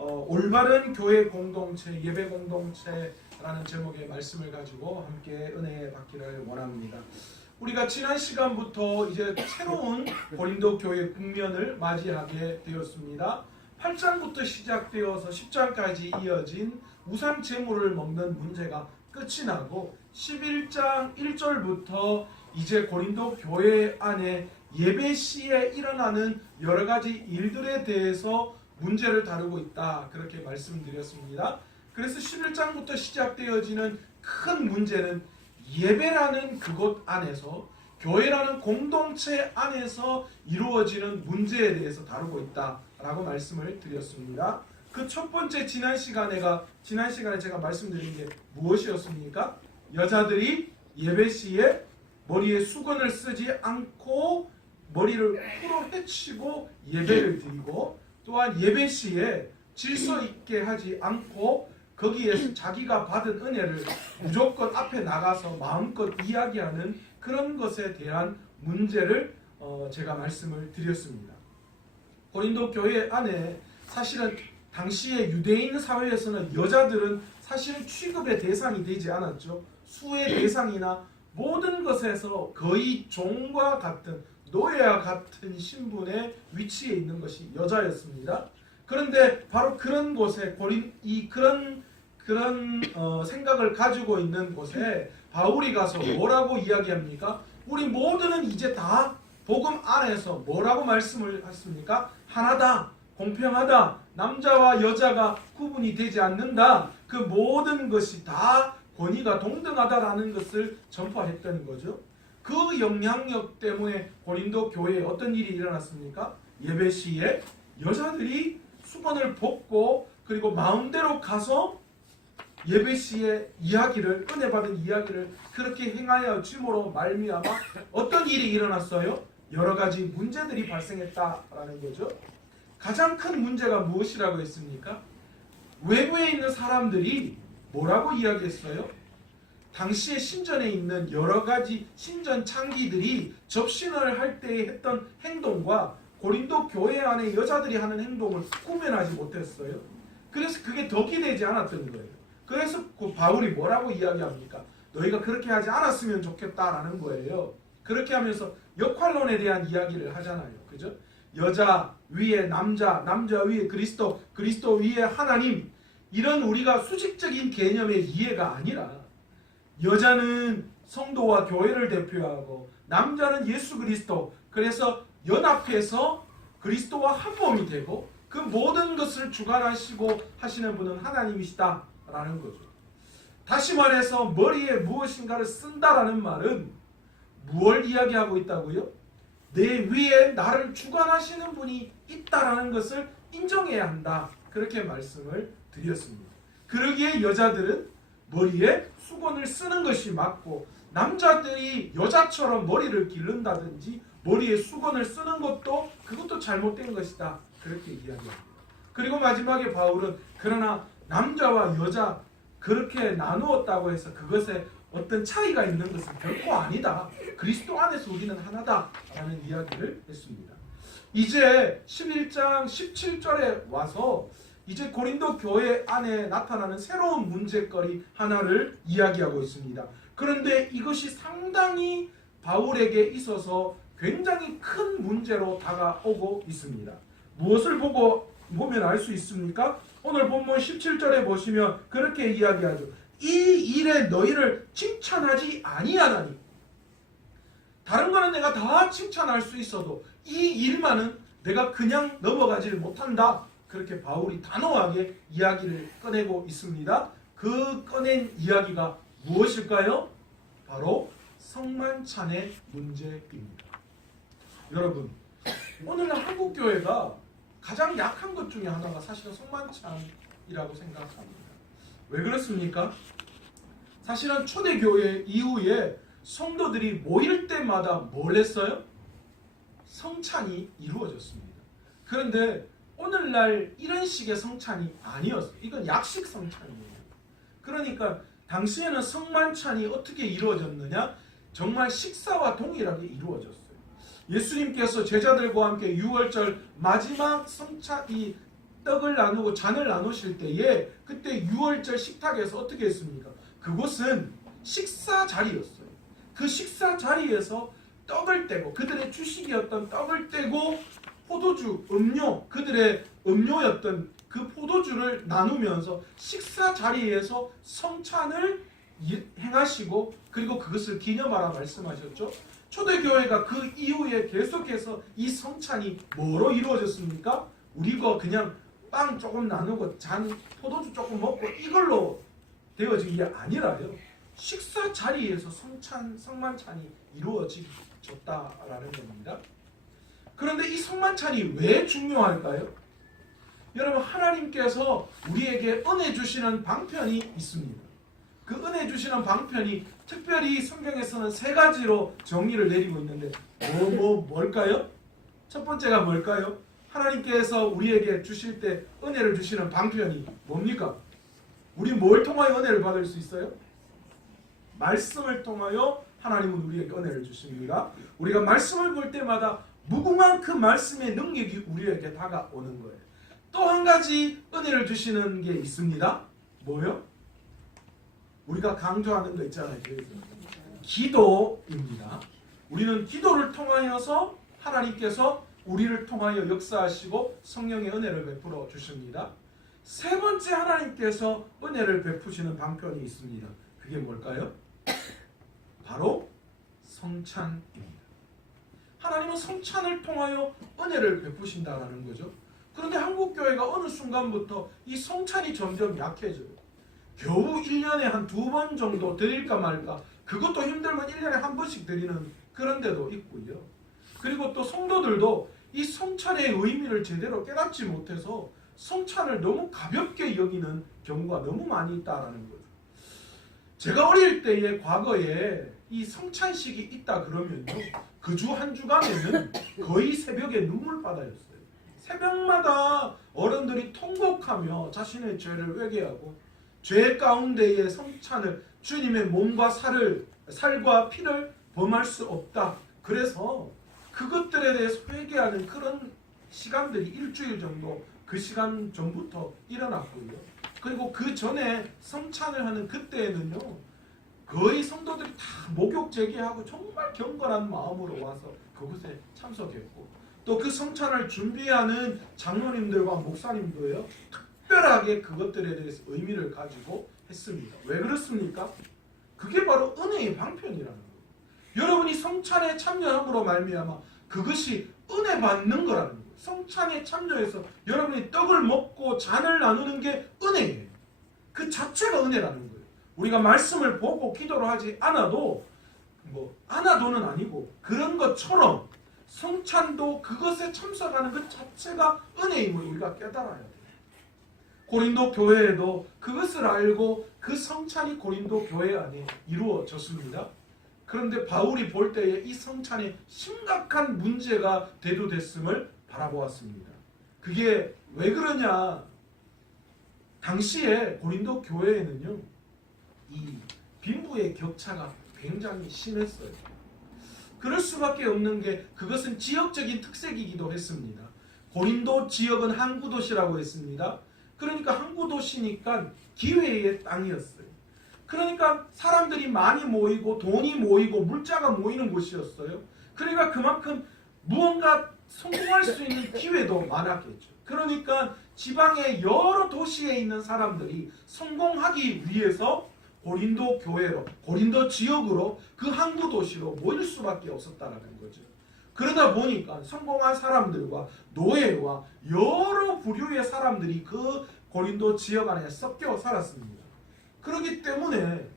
올바른 교회 공동체, 예배 공동체라는 제목의 말씀을 가지고 함께 은혜 받기를 원합니다. 우리가 지난 시간부터 이제 새로운 고린도 교회 국면을 맞이하게 되었습니다. 8장부터 시작되어서 10장까지 이어진 우상 제물을 먹는 문제가 끝이 나고 11장 1절부터 이제 고린도 교회 안에 예배 시에 일어나는 여러 가지 일들에 대해서 문제를 다루고 있다, 그렇게 말씀드렸습니다. 그래서 11장부터 시작되어지는 큰 문제는 예배라는 그곳 안에서, 교회라는 공동체 안에서 이루어지는 문제에 대해서 다루고 있다라고 말씀을 드렸습니다. 그 첫 번째 지난 시간에 제가 말씀드린 게 무엇이었습니까? 여자들이 예배 시에 머리에 수건을 쓰지 않고 머리를 풀어 헤치고 예배를 드리고, 또한 예배 시에 질서 있게 하지 않고 거기에서 자기가 받은 은혜를 무조건 앞에 나가서 마음껏 이야기하는 그런 것에 대한 문제를 제가 말씀을 드렸습니다. 고린도 교회 안에 사실은 당시의 유대인 사회에서는 여자들은 사실은 취급의 대상이 되지 않았죠. 수의 대상이나 모든 것에서 거의 종과 같은, 노예와 같은 신분의 위치에 있는 것이 여자였습니다. 그런데 바로 그런 곳에 그런 생각을 가지고 있는 곳에 바울이 가서 뭐라고 이야기합니까? 우리 모두는 이제 다 복음 안에서 뭐라고 말씀을 했습니까? 하나다, 공평하다, 남자와 여자가 구분이 되지 않는다, 그 모든 것이 다 권위가 동등하다라는 것을 전파했다는 거죠. 그 영향력 때문에 고린도 교회에 어떤 일이 일어났습니까? 예배 시에 여자들이 수건을 벗고 그리고 마음대로 가서 예배 시에 은혜 받은 이야기를 그렇게 행하여 줌으로 말미암아 어떤 일이 일어났어요? 여러 가지 문제들이 발생했다라는 거죠. 가장 큰 문제가 무엇이라고 했습니까? 외부에 있는 사람들이 뭐라고 이야기했어요? 당시에 신전에 있는 여러 가지 신전 창기들이 접신을 할 때 했던 행동과 고린도 교회 안에 여자들이 하는 행동을 구별하지 못했어요. 그래서 그게 덕이 되지 않았던 거예요. 그래서 그 바울이 뭐라고 이야기합니까? 너희가 그렇게 하지 않았으면 좋겠다라는 거예요. 그렇게 하면서 역할론에 대한 이야기를 하잖아요. 그죠? 여자 위에 남자, 남자 위에 그리스도, 그리스도 위에 하나님, 이런 우리가 수직적인 개념의 이해가 아니라 여자는 성도와 교회를 대표하고 남자는 예수 그리스도, 그래서 연합해서 그리스도와 한 몸이 되고 그 모든 것을 주관하시고 하시는 분은 하나님이시다라는 거죠. 다시 말해서 머리에 무엇인가를 쓴다라는 말은 무엇을 이야기하고 있다고요? 내 위에 나를 주관하시는 분이 있다라는 것을 인정해야 한다, 그렇게 말씀을 드렸습니다. 그러기에 여자들은 머리에 수건을 쓰는 것이 맞고, 남자들이 여자처럼 머리를 기른다든지 머리에 수건을 쓰는 그것도 잘못된 것이다, 그렇게 이야기합니다. 그리고 마지막에 바울은 그러나 남자와 여자 그렇게 나누었다고 해서 그것에 어떤 차이가 있는 것은 결코 아니다, 그리스도 안에서 우리는 하나다라는 이야기를 했습니다. 이제 11장 17절에 와서 이제 고린도 교회 안에 나타나는 새로운 문제거리 하나를 이야기하고 있습니다. 그런데 이것이 상당히 바울에게 있어서 굉장히 큰 문제로 다가오고 있습니다. 무엇을 보면 알 수 있습니까? 오늘 본문 17절에 보시면 그렇게 이야기하죠. 이 일에 너희를 칭찬하지 아니하나니. 다른 거는 내가 다 칭찬할 수 있어도 이 일만은 내가 그냥 넘어가지를 못한다, 그렇게 바울이 단호하게 이야기를 꺼내고 있습니다. 그 꺼낸 이야기가 무엇일까요? 바로 성만찬의 문제입니다. 여러분, 오늘날 한국 교회가 가장 약한 것 중에 하나가 사실은 성만찬이라고 생각합니다. 왜 그렇습니까? 사실은 초대교회 이후에 성도들이 모일 때마다 뭘 했어요? 성찬이 이루어졌습니다. 그런데 오늘날 이런 식의 성찬이 아니었어요. 이건 약식 성찬이에요. 그러니까 당시에는 성만찬이 어떻게 이루어졌느냐? 정말 식사와 동일하게 이루어졌어요. 예수님께서 제자들과 함께 6월절 마지막 성찬, 이 떡을 나누고 잔을 나누실 때에 그때 유월절 식탁에서 어떻게 했습니까? 그곳은 식사 자리였어요. 그 식사 자리에서 떡을 떼고 그들의 주식이었던 떡을 떼고 포도주, 음료, 그들의 음료였던 그 포도주를 나누면서 식사 자리에서 성찬을 행하시고 그리고 그것을 기념하라 말씀하셨죠. 초대교회가 그 이후에 계속해서 이 성찬이 뭐로 이루어졌습니까? 우리가 그냥 빵 조금 나누고 잔 포도주 조금 먹고 이걸로 되어진 게 아니라요. 식사 자리에서 성만찬이 이루어졌다라는 겁니다. 그런데 이 성만찬이 왜 중요할까요? 여러분, 하나님께서 우리에게 은혜 주시는 방편이 있습니다. 그 은혜 주시는 방편이 특별히 성경에서는 세 가지로 정리를 내리고 있는데 뭘까요? 첫 번째가 뭘까요? 하나님께서 우리에게 주실 때 은혜를 주시는 방편이 뭡니까? 우리 뭘 통하여 은혜를 받을 수 있어요? 말씀을 통하여 하나님은 우리에게 은혜를 주십니다. 우리가 말씀을 볼 때마다 무궁한 그 말씀의 능력이 우리에게 다가오는 거예요. 또 한 가지 은혜를 주시는 게 있습니다. 뭐요? 우리가 강조하는 거 있잖아요. 기도입니다. 우리는 기도를 통하여서 하나님께서 우리를 통하여 역사하시고 성령의 은혜를 베풀어 주십니다. 세 번째 하나님께서 은혜를 베푸시는 방편이 있습니다. 그게 뭘까요? 바로 성찬입니다. 하나님은 성찬을 통하여 은혜를 베푸신다라는 거죠. 그런데 한국교회가 어느 순간부터 이 성찬이 점점 약해져요. 겨우 1년에 한 2번 정도 드릴까 말까, 그것도 힘들면 1년에 한 번씩 드리는 그런 데도 있고요. 그리고 또 성도들도 이 성찬의 의미를 제대로 깨닫지 못해서 성찬을 너무 가볍게 여기는 경우가 너무 많이 있다라는 거죠. 제가 어릴 때에 과거에 이 성찬식이 있다 그러면요, 그 주 한 주간에는 거의 새벽에 눈물바다였어요. 새벽마다 어른들이 통곡하며 자신의 죄를 회개하고 죄 가운데의 성찬을, 주님의 몸과 살과 피를 범할 수 없다. 그래서 그것들에 대해서 회개하는 그런 시간들이 일주일 정도 그 시간 전부터 일어났고요. 그리고 그 전에 성찬을 하는 그때에는요, 거의 성도들이 다 목욕 제기하고 정말 경건한 마음으로 와서 그곳에 참석했고, 또 그 성찬을 준비하는 장로님들과 목사님도요, 특별하게 그것들에 대해서 의미를 가지고 했습니다. 왜 그렇습니까? 그게 바로 은혜의 방편이라는 거예요. 여러분이 성찬에 참여함으로 말미암아 그것이 은혜 받는 거라는 거예요. 성찬에 참여해서 여러분이 떡을 먹고 잔을 나누는 게 은혜예요. 그 자체가 은혜라는 거예요. 우리가 말씀을 보고 기도를 하지 않아도, 않아도는 아니고 그런 것처럼 성찬도 그것에 참석하는 것 자체가 은혜임을 우리가 깨달아야 돼요. 고린도 교회에도 그것을 알고 그 성찬이 고린도 교회 안에 이루어졌습니다. 그런데 바울이 볼 때에 이 성찬에 심각한 문제가 대두됐음을 바라보았습니다. 그게 왜 그러냐? 당시에 고린도 교회에는요, 이 빈부의 격차가 굉장히 심했어요. 그럴 수밖에 없는 게 그것은 지역적인 특색이기도 했습니다. 고린도 지역은 항구 도시라고 했습니다. 그러니까 항구 도시니까 기회의 땅이었어요. 그러니까 사람들이 많이 모이고 돈이 모이고 물자가 모이는 곳이었어요. 그러니까 그만큼 무언가 성공할 수 있는 기회도 많았겠죠. 그러니까 지방의 여러 도시에 있는 사람들이 성공하기 위해서 고린도 교회로, 고린도 지역으로, 그 항구 도시로 모일 수밖에 없었다는 거죠. 그러다 보니까 성공한 사람들과 노예와 여러 부류의 사람들이 그 고린도 지역 안에 섞여 살았습니다. 그렇기 때문에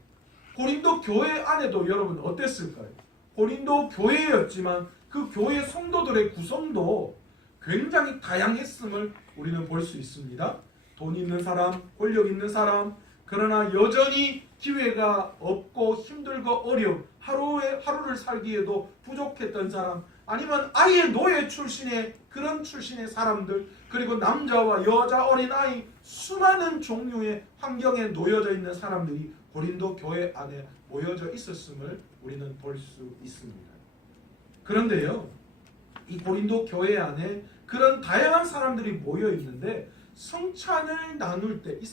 고린도 교회 안에도 여러분 어땠을까요? 고린도 교회였지만 그 교회 성도들의 구성도 굉장히 다양했음을 우리는 볼 수 있습니다. 돈 있는 사람, 권력 있는 사람, 그러나 여전히 기회가 없고 힘들고 어려움, 하루를 살기에도 부족했던 사람, 아니면 아예 노예 출신의 그런 출신의 사람들, 그리고 남자와 여자, 어린아이, 수많은 종류의 환경에 놓여져 있는 사람들이 고린도 교회 안에 모여져 있었음을 우리는 볼 수 있습니다. 그런데요, 이 고린도 교회 안에 그런 다양한 사람들이 모여 있는데 성찬을 나눌 때, 이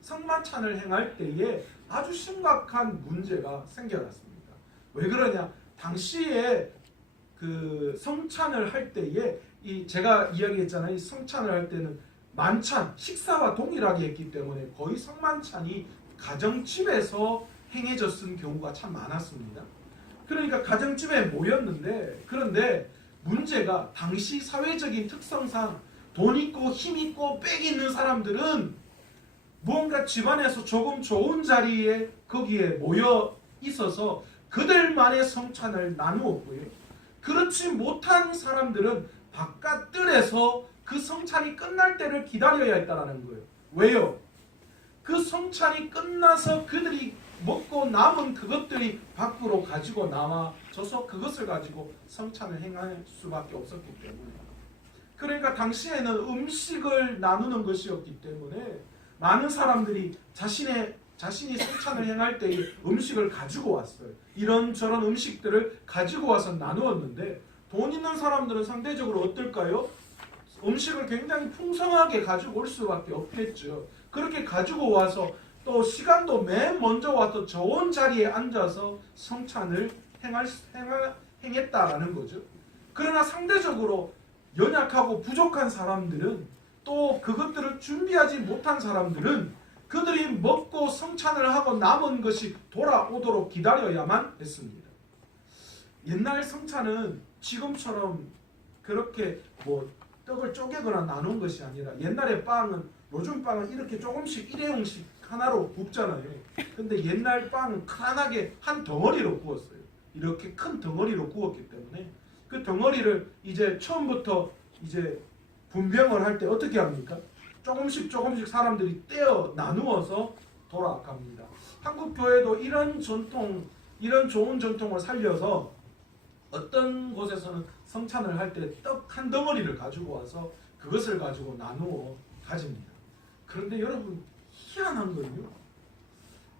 성만찬을 행할 때에 아주 심각한 문제가 생겨났습니다. 왜 그러냐? 당시에 그 성찬을 할 때에 제가 이야기했잖아요. 이 성찬을 할 때는 만찬, 식사와 동일하게 했기 때문에 거의 성만찬이 가정집에서 행해졌은 경우가 참 많았습니다. 그러니까 가정집에 모였는데, 그런데 문제가 당시 사회적인 특성상 돈 있고 힘 있고 빽 있는 사람들은 무언가 집안에서 조금 좋은 자리에 거기에 모여 있어서 그들만의 성찬을 나누었고요. 그렇지 못한 사람들은 바깥 뜰에서 그 성찬이 끝날 때를 기다려야 했다는 거예요. 왜요? 그 성찬이 끝나서 그들이 먹고 남은 그것들이 밖으로 가지고 나와져서 그것을 가지고 성찬을 행할 수밖에 없었기 때문에, 그러니까 당시에는 음식을 나누는 것이었기 때문에 많은 사람들이 자신이 성찬을 행할 때에 음식을 가지고 왔어요. 이런저런 음식들을 가지고 와서 나누었는데, 돈 있는 사람들은 상대적으로 어떨까요? 음식을 굉장히 풍성하게 가지고 올 수밖에 없겠죠. 그렇게 가지고 와서 또 시간도 맨 먼저 와서 좋은 자리에 앉아서 성찬을 행했다라는 거죠. 그러나 상대적으로 연약하고 부족한 사람들은, 또 그것들을 준비하지 못한 사람들은 그들이 먹고 성찬을 하고 남은 것이 돌아오도록 기다려야만 했습니다. 옛날 성찬은 지금처럼 그렇게 떡을 쪼개거나 나눈 것이 아니라, 옛날의 빵은, 요즘 빵은 이렇게 조금씩 일회용씩 하나로 굽잖아요. 근데 옛날 빵은 크게 한 덩어리로 구웠어요. 이렇게 큰 덩어리로 구웠기 때문에 그 덩어리를 이제 처음부터 이제 분병을 할 때 어떻게 합니까? 조금씩 사람들이 떼어 나누어서 돌아갑니다. 한국 교회도 이런 전통, 이런 좋은 전통을 살려서 어떤 곳에서는 성찬을 할 때 떡 한 덩어리를 가지고 와서 그것을 가지고 나누어 가집니다. 그런데 여러분, 희한한 건요,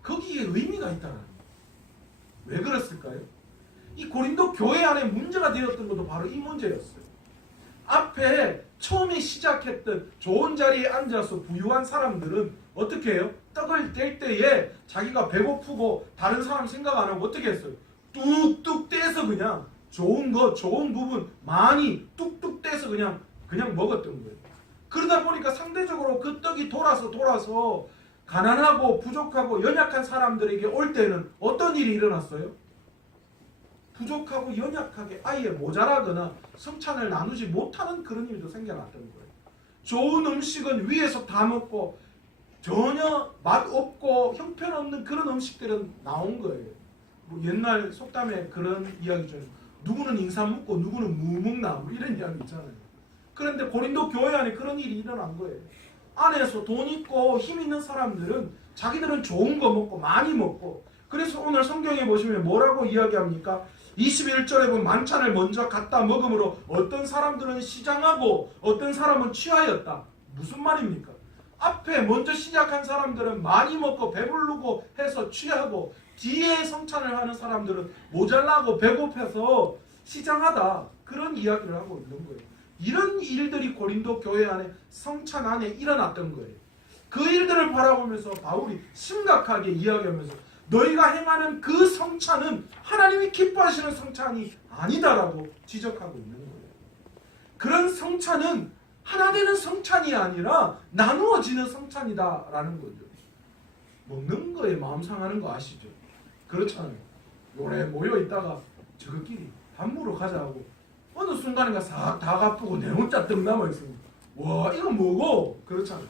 거기에 의미가 있다는 거예요. 왜 그랬을까요? 이 고린도 교회 안에 문제가 되었던 것도 바로 이 문제였어요. 앞에 처음에 시작했던 좋은 자리에 앉아서 부유한 사람들은 어떻게 해요? 떡을 뗄 때에 자기가 배고프고 다른 사람 생각 안 하고 어떻게 했어요? 뚝뚝 떼서 그냥 좋은 부분 많이 뚝뚝 떼서 그냥 먹었던 거예요. 그러다 보니까 상대적으로 그 떡이 돌아서 가난하고 부족하고 연약한 사람들에게 올 때는 어떤 일이 일어났어요? 부족하고 연약하게 아예 모자라거나 성찬을 나누지 못하는 그런 일도 생겨났던 거예요. 좋은 음식은 위에서 다 먹고 전혀 맛없고 형편없는 그런 음식들은 나온 거예요. 옛날 속담에 그런 이야기죠. 누구는 인삼 먹고 누구는 무 먹나 이런 이야기 있잖아요. 그런데 고린도 교회 안에 그런 일이 일어난 거예요. 안에서 돈 있고 힘 있는 사람들은 자기들은 좋은 거 먹고 많이 먹고, 그래서 오늘 성경에 보시면 뭐라고 이야기합니까? 21절에 보면 만찬을 먼저 갖다 먹음으로 어떤 사람들은 시장하고 어떤 사람은 취하였다. 무슨 말입니까? 앞에 먼저 시작한 사람들은 많이 먹고 배부르고 해서 취하고, 뒤에 성찬을 하는 사람들은 모자라고 배고파서 시장하다. 그런 이야기를 하고 있는 거예요. 이런 일들이 고린도 교회 안에 성찬 안에 일어났던 거예요. 그 일들을 바라보면서 바울이 심각하게 이야기하면서 너희가 행하는 그 성찬은 하나님이 기뻐하시는 성찬이 아니다라고 지적하고 있는 거예요. 그런 성찬은 하나 되는 성찬이 아니라 나누어지는 성찬이다라는 거죠. 먹는 거에 마음 상하는 거 아시죠? 그렇잖아요. 요래 모여 있다가 저희끼리 밥 먹으러 가자고 어느 순간인가 싹 다 가쁘고 내 혼자 떡 남아있습니다. 와, 이거 뭐고? 그렇잖아요.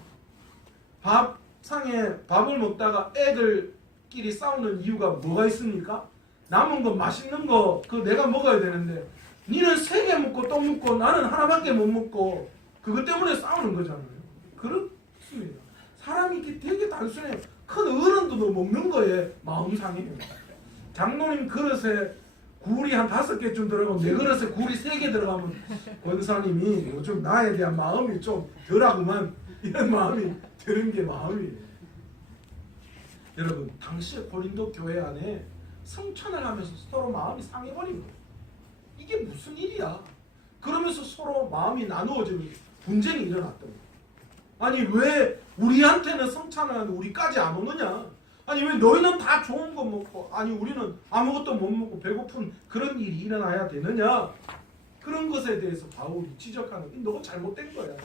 밥상에 밥을 먹다가 애들끼리 싸우는 이유가 뭐가 있습니까? 남은 거 맛있는 거 그거 내가 먹어야 되는데 니는 3개 먹고 또 먹고 나는 하나밖에 못 먹고 그것 때문에 싸우는 거잖아요. 그렇습니다. 사람이 되게 단순해요. 큰 어른도 먹는 거에 마음 상해요. 장로님 그릇에 굴이 한 5개쯤 들어가면 내 그릇에 굴이 3개 들어가면 권사님이 요즘 나에 대한 마음이 좀 덜하구만 이런 마음이 드는 게 마음이에요. 여러분, 당시에 고린도 교회 안에 성찬을 하면서 서로 마음이 상해버린 거예요. 이게 무슨 일이야? 그러면서 서로 마음이 나누어지는 분쟁이 일어났던 거예요. 아니 왜 우리한테는 성찬하는데 우리까지 안 오느냐? 아니 왜 너희는 다 좋은 거 먹고 아니 우리는 아무것도 못 먹고 배고픈 그런 일이 일어나야 되느냐? 그런 것에 대해서 바울이 지적하는 너가 잘못된 거야.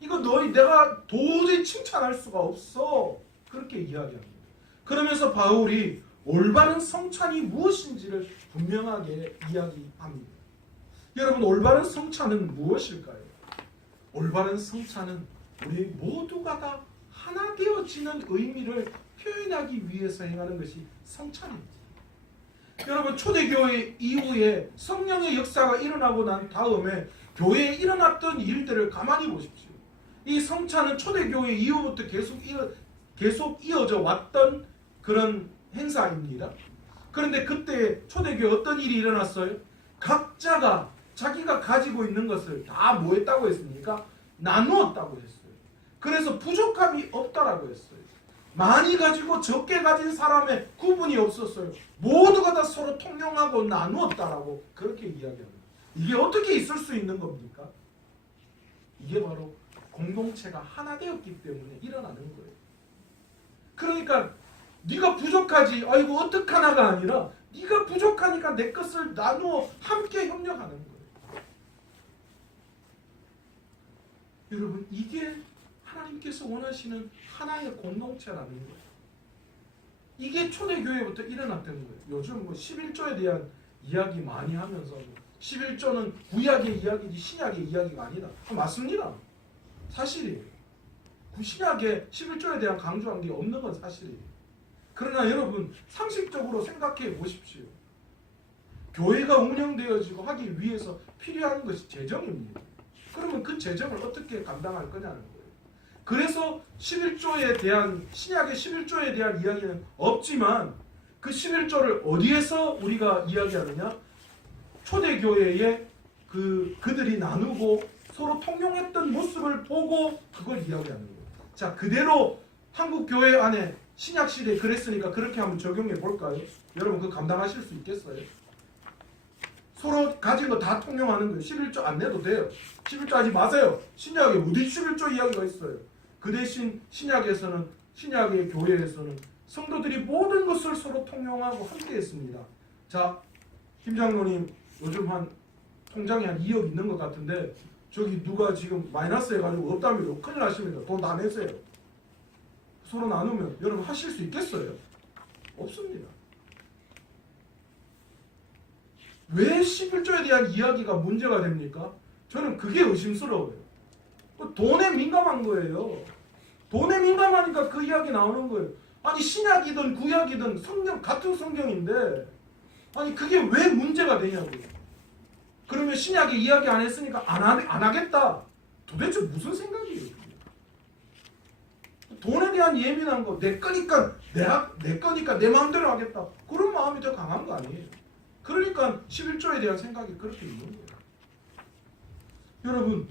이거 내가 도저히 칭찬할 수가 없어. 그렇게 이야기합니다. 그러면서 바울이 올바른 성찬이 무엇인지를 분명하게 이야기합니다. 여러분 올바른 성찬은 무엇일까요? 올바른 성찬은 우리 모두가 다 하나 되어지는 의미를 표현하기 위해서 행하는 것이 성찬입니다. 여러분 초대교회 이후에 성령의 역사가 일어나고 난 다음에 교회에 일어났던 일들을 가만히 보십시오. 이 성찬은 초대교회 이후부터 계속 이어져 왔던 그런 행사입니다. 그런데 그때 초대교회 어떤 일이 일어났어요? 각자가 자기가 가지고 있는 것을 다 뭐 했다고 했습니까? 나누었다고 했어요. 그래서 부족함이 없다라고 했어요. 많이 가지고 적게 가진 사람의 구분이 없었어요. 모두가 다 서로 통용하고 나누었다라고 그렇게 이야기합니다. 이게 어떻게 있을 수 있는 겁니까? 이게 바로 공동체가 하나 되었기 때문에 일어나는 거예요. 그러니까 네가 부족하지 아이고 어떡하나가 아니라 네가 부족하니까 내 것을 나누어 함께 협력하는 거예요. 여러분 이게 하나님께서 원하시는 하나의 공동체라는 거예요. 이게 초대교회부터 일어났던 거예요. 요즘 11조에 대한 이야기 많이 하면서 11조는 구약의 이야기지 신약의 이야기가 아니다. 맞습니다. 사실이에요. 신약에 11조에 대한 강조한 게 없는 건 사실이에요. 그러나 여러분 상식적으로 생각해 보십시오. 교회가 운영되어지고 하기 위해서 필요한 것이 재정입니다. 그러면 그 재정을 어떻게 감당할 거냐는 거예요. 그래서 11조에 대한 신약의 11조에 대한 이야기는 없지만 그 11조를 어디에서 우리가 이야기하느냐? 초대교회에 그들이 나누고 서로 통용했던 모습을 보고 그걸 이야기하는 거예요. 자, 그대로 한국 교회 안에 신약 시대에 그랬으니까 그렇게 한번 적용해 볼까요? 여러분 그거 감당하실 수 있겠어요? 서로 가진 거 다 통용하는 거예요. 11조 안 내도 돼요. 11조 하지 마세요. 신약에 어디 11조 이야기가 있어요? 그 대신 신약에서는 신약의 교회에서는 성도들이 모든 것을 서로 통용하고 함께 했습니다. 자, 김 장로님 요즘 통장에 한 2억 있는 것 같은데 저기 누가 지금 마이너스 해가지고 없다면 큰일 나십니다. 돈 다 내세요. 서로 나누면 여러분 하실 수 있겠어요? 없습니다. 왜 11조에 대한 이야기가 문제가 됩니까? 저는 그게 의심스러워요. 돈에 민감한 거예요. 돈에 민감하니까 그 이야기 나오는 거예요. 아니 신약이든 구약이든 성경 같은 성경인데 아니 그게 왜 문제가 되냐고요. 그러면 신약에 이야기 안 했으니까 안 하겠다. 도대체 무슨 생각이에요? 돈에 대한 예민한 거 내 거니까 내 마음대로 하겠다. 그런 마음이 더 강한 거 아니에요. 그러니까 11조에 대한 생각이 그렇게 있는 거예요. 여러분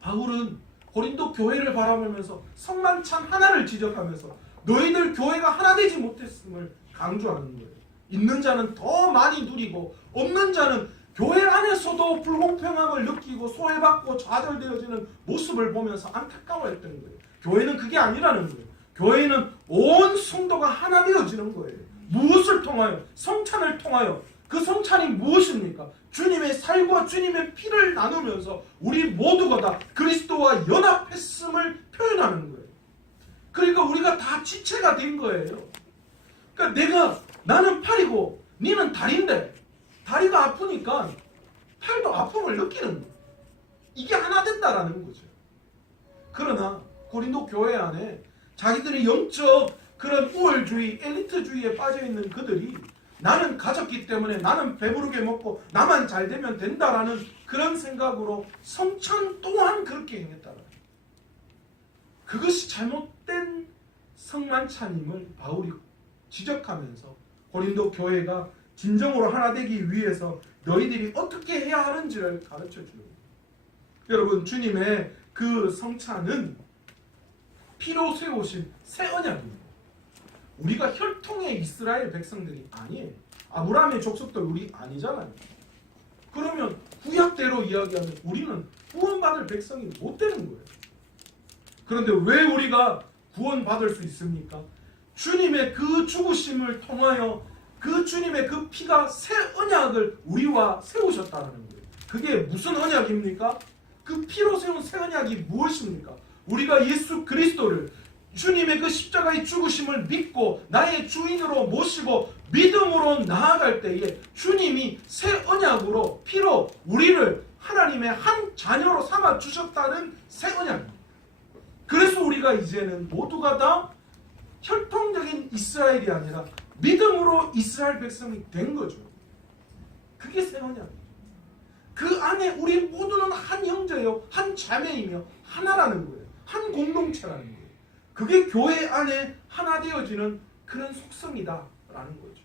바울은 고린도 교회를 바라보면서 성만찬 하나를 지적하면서 너희들 교회가 하나 되지 못했음을 강조하는 거예요. 있는 자는 더 많이 누리고 없는 자는 교회 안에서도 불공평함을 느끼고 소외받고 좌절되어지는 모습을 보면서 안타까워했던 거예요. 교회는 그게 아니라는 거예요. 교회는 온 성도가 하나 되어지는 거예요. 무엇을 통하여? 성찬을 통하여. 그 성찬이 무엇입니까? 주님의 살과 주님의 피를 나누면서 우리 모두가 다 그리스도와 연합했음을 표현하는 거예요. 그러니까 우리가 다 지체가 된 거예요. 그러니까 나는 팔이고 너는 다리인데 다리가 아프니까 팔도 아픔을 느끼는 거예요. 이게 하나 된다라는 거죠. 그러나 고린도 교회 안에 자기들의 영적 그런 우월주의, 엘리트주의에 빠져있는 그들이 나는 가졌기 때문에 나는 배부르게 먹고 나만 잘 되면 된다라는 그런 생각으로 성찬 또한 그렇게 행했다라. 그것이 잘못된 성만찬임을 바울이 지적하면서 고린도 교회가 진정으로 하나 되기 위해서 너희들이 어떻게 해야 하는지를 가르쳐 주는 거예요. 여러분 주님의 그 성찬은 피로 세우신 새 언약입니다. 우리가 혈통의 이스라엘 백성들이 아니에요. 아브라함의 족속들 우리 아니잖아요. 그러면 구약대로 이야기하면 우리는 구원받을 백성이 못 되는 거예요. 그런데 왜 우리가 구원받을 수 있습니까? 주님의 그 죽으심을 통하여 그 주님의 그 피가 새 언약을 우리와 세우셨다는 거예요. 그게 무슨 언약입니까? 그 피로 세운 새 언약이 무엇입니까? 우리가 예수 그리스도를 주님의 그 십자가의 죽으심을 믿고 나의 주인으로 모시고 믿음으로 나아갈 때에 주님이 새 언약으로 피로 우리를 하나님의 한 자녀로 삼아 주셨다는 새 언약입니다. 그래서 우리가 이제는 모두가 다 혈통적인 이스라엘이 아니라 믿음으로 이스라엘 백성이 된 거죠. 그게 새 언약이에요. 그 안에 우리 모두는 한 형제요, 한 자매이며 하나라는 거예요. 한 공동체라는 거예요. 그게 교회 안에 하나 되어지는 그런 속성이다라는 거죠.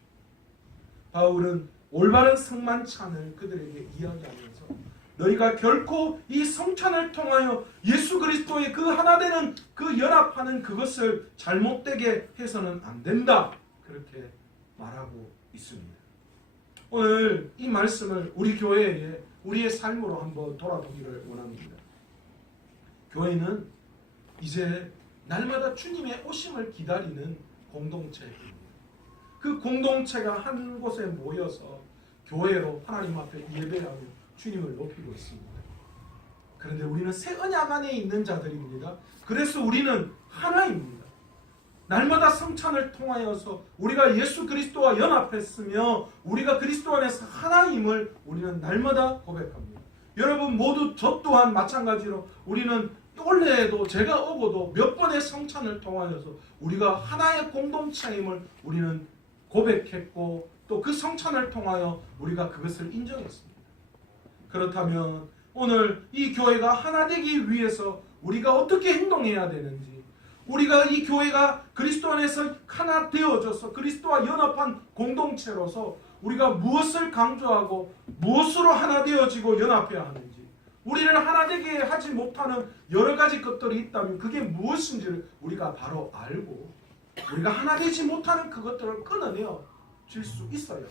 바울은 올바른 성만찬을 그들에게 이야기하면서 너희가 결코 이 성찬을 통하여 예수 그리스도의 그 하나 되는 그 연합하는 그것을 잘못되게 해서는 안 된다. 그렇게 말하고 있습니다. 오늘 이 말씀을 우리 교회에 우리의 삶으로 한번 돌아보기를 원합니다. 교회는 이제 날마다 주님의 오심을 기다리는 공동체입니다. 그 공동체가 한 곳에 모여서 교회로 하나님 앞에 예배하며 주님을 높이고 있습니다. 그런데 우리는 새 언약 안에 있는 자들입니다. 그래서 우리는 하나입니다. 날마다 성찬을 통하여서 우리가 예수 그리스도와 연합했으며 우리가 그리스도 안에서 하나임을 우리는 날마다 고백합니다. 여러분 모두 저 또한 마찬가지로 우리는 올해에도 제가 오고도 몇 번의 성찬을 통하여서 우리가 하나의 공동체임을 우리는 고백했고 또 그 성찬을 통하여 우리가 그것을 인정했습니다. 그렇다면 오늘 이 교회가 하나 되기 위해서 우리가 어떻게 행동해야 되는지, 우리가 이 교회가 그리스도 안에서 하나 되어져서 그리스도와 연합한 공동체로서 우리가 무엇을 강조하고 무엇으로 하나 되어지고 연합해야 하는지, 우리를 하나 되게 하지 못하는 여러 가지 것들이 있다면 그게 무엇인지를 우리가 바로 알고 우리가 하나 되지 못하는 그것들을 끊어내어 줄 수 있어요.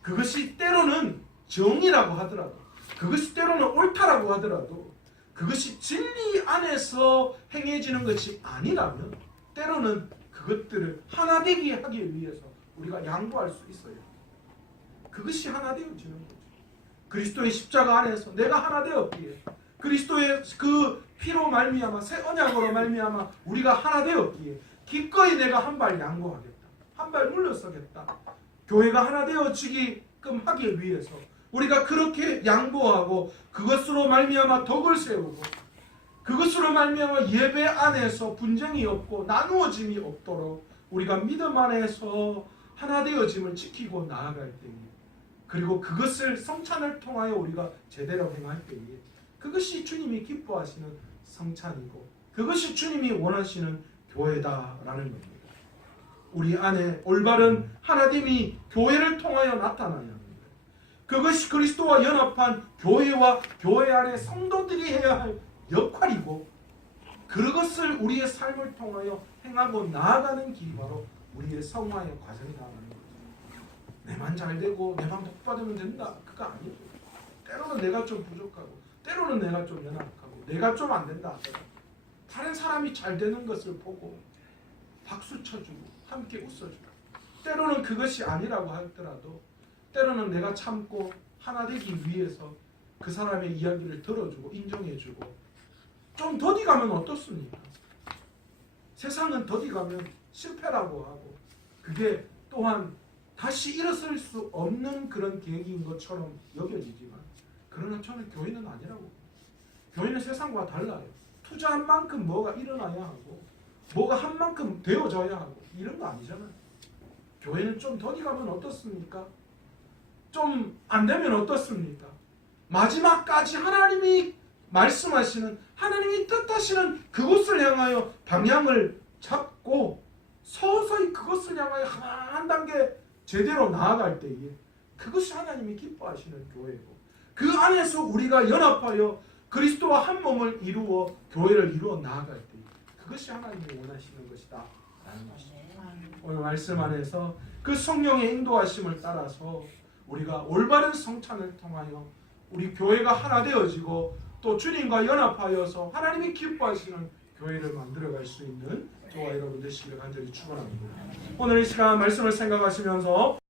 그것이 때로는 정의라고 하더라도, 그것이 때로는 옳다라고 하더라도, 그것이 진리 안에서 행해지는 것이 아니라면 때로는 그것들을 하나 되게 하기 위해서 우리가 양보할 수 있어요. 그것이 하나 되어지는 거죠. 그리스도의 십자가 안에서 내가 하나 되었기에, 그리스도의 그 피로 말미암아 새 언약으로 말미암아 우리가 하나 되었기에 기꺼이 내가 한 발 양보하겠다, 한 발 물러서겠다. 교회가 하나 되어지게끔 하기 위해서 우리가 그렇게 양보하고 그것으로 말미암아 덕을 세우고 그것으로 말미암아 예배 안에서 분쟁이 없고 나누어짐이 없도록 우리가 믿음 안에서 하나 되어짐을 지키고 나아갈 때에, 그리고 그것을 성찬을 통하여 우리가 제대로 행할 때에 그것이 주님이 기뻐하시는 성찬이고 그것이 주님이 원하시는 교회다라는 겁니다. 우리 안에 올바른 하나됨이 교회를 통하여 나타나야 합니다. 그것이 그리스도와 연합한 교회와 교회 안에 성도들이 해야 할 역할이고, 그것을 우리의 삶을 통하여 행하고 나아가는 길이 바로 우리의 성화의 과정이라는 거죠. 내만 잘 되고 내만 복받으면 된다, 그거 아니에요. 때로는 내가 좀 부족하고 때로는 내가 좀 연약하고 내가 좀 안 된다 하더라도 다른 사람이 잘 되는 것을 보고 박수 쳐주고 함께 웃어주고, 때로는 그것이 아니라고 하더라도 때로는 내가 참고 하나 되기 위해서 그 사람의 이야기를 들어주고 인정해주고, 좀 더디 가면 어떻습니까? 세상은 더디 가면 실패라고 하고 그게 또한 다시 일어설 수 없는 그런 계획인 것처럼 여겨지지만, 그러나 저는 교회는 아니라고. 교회는 세상과 달라요. 투자한 만큼 뭐가 일어나야 하고 뭐가 한 만큼 되어져야 하고 이런 거 아니잖아요. 교회는 좀 더디 가면 어떻습니까? 좀 안 되면 어떻습니까? 마지막까지 하나님이 말씀하시는, 하나님이 뜻하시는 그곳을 향하여 방향을 잡고 서서히 그것을 향하여 한 단계 제대로 나아갈 때에 그것이 하나님이 기뻐하시는 교회고, 그 안에서 우리가 연합하여 그리스도와 한 몸을 이루어 교회를 이루어 나아갈 때 그것이 하나님이 원하시는 것이다 라는 것이죠. 오늘 말씀 안에서 그 성령의 인도하심을 따라서 우리가 올바른 성찬을 통하여 우리 교회가 하나 되어지고 또 주님과 연합하여서 하나님이 기뻐하시는 교회를 만들어갈 수 있는 저와 여러분 되시기를 간절히 축원합니다. 오늘 이 시간 말씀을 생각하시면서